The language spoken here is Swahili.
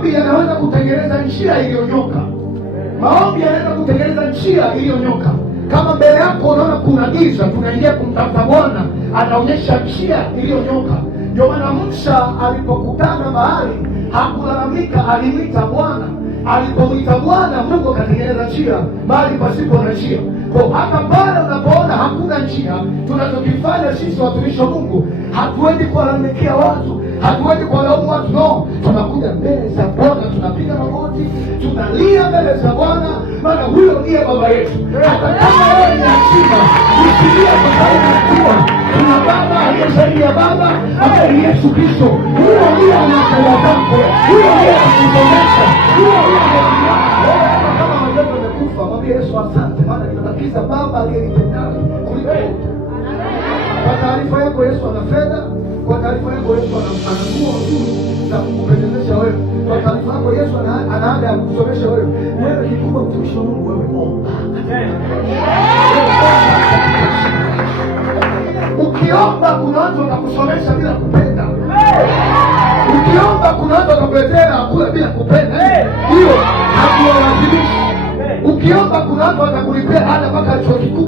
maombi yanaweza kutengeneza njia iliyonyoka. Maombi yanaweza kutengeneza njia iliyonyoka. Kama mbele yako unaona kuna giza, tunaingia kumtafuta Bwana, anaonyesha njia iliyonyoka. Ndio maana Musa alipokutana bahari hakulalamika, alimwita Bwana. Alipomwita Bwana, Mungu akatengeneza njia mahali pasipo na njia. Kwa hata pale unapoona hakuna njia, tunachokifanya sisi watumishi wa Mungu, hatuendi kuwalalamikia watu, hatuendi kuwalaumu watu, no. Tunakuja mbele za Bwana, tunapiga magoti, tunalia mbele za Bwana, maana huyo ndiye baba yetu. Hata kama wewe ni yatima, usilie kwa sababu unajua kuna baba aliye zaidi ya baba, ambaye ni Yesu Kristo. Huyo ndiye anatoa zako, huyo ndiye anakusomesha, huyo ndiye anakuambia kama watoto wamekufa, mwambie Yesu asante, maana ninabakiza baba aliyenipenda kuliko. Kwa taarifa yako, Yesu ana fedha. Kwa taarifa yako, Yesu ana nguo nzuri za kukupendezesha wewe. Kwa taarifa yako, Yesu ana ada ya kukusomesha wewe. Wewe kikubwa, mtumishi wa Mungu, wewe omba. Ukiomba kuna watu watakusomesha bila kupenda. Ukiomba kuna watu watakuletea kula bila kupenda. Hiyo hakuwalazimishi. Ukiomba kuna watu watakulipia ada mpaka chuo kikuu.